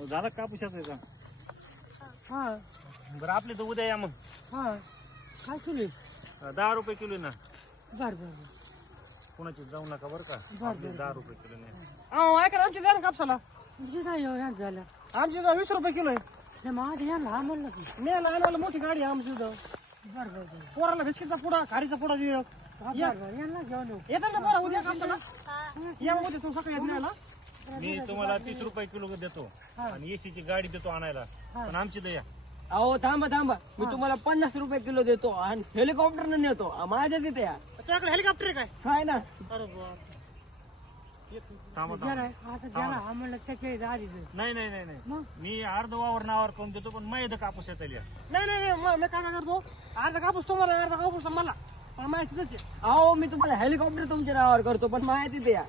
झाला कापूस याचा हा बरं आपले तर उद्या या मग हा काय केली 10 रुपये किलो ना बर बर कोणाची जाऊ नका बरं का बर, आपले बर. 10 रुपये किलो नाही अहो ऐका ना, आमची द्या ना कापसाला झालं आमची 20 रुपये किलो आहे माझ्या यांना हा म्हणलं की मी आणायला मोठी गाडी आहे आमची इथं बर बर पोराला बिस्किटचा पुडा खारीचा पुडा देऊ यांना घेऊन येऊ येतात ना पोरा उद्या कापसाला या उद्या तू सकाळी न्यायला मी तुम्हाला 30 रुपये किलो देतो आणि एसीची गाडी देतो आणायला पण आमची दया अहो थांबा थांबा, मी तुम्हाला 50 रुपये किलो देतो आणि हेलिकॉप्टरने नेतो माझ्या तिथे या. त्याच्याकडे हेलिकॉप्टर आहे काय काय ना अरे बाप थांबा हा म्हणलं त्याच्या आधीच नाही नाही नाही नाही मी अर्ध वावर नावावर करून देतो पण मैद कापूस याचा लिहा नाही नाही नाही, मी काय करतो अर्धा कापूस तुम्हाला अर्धा कापूस मला पण माहिती देते अहो मी तुम्हाला हेलिकॉप्टर तुमच्या नावावर करतो पण माझ्या तिथे या.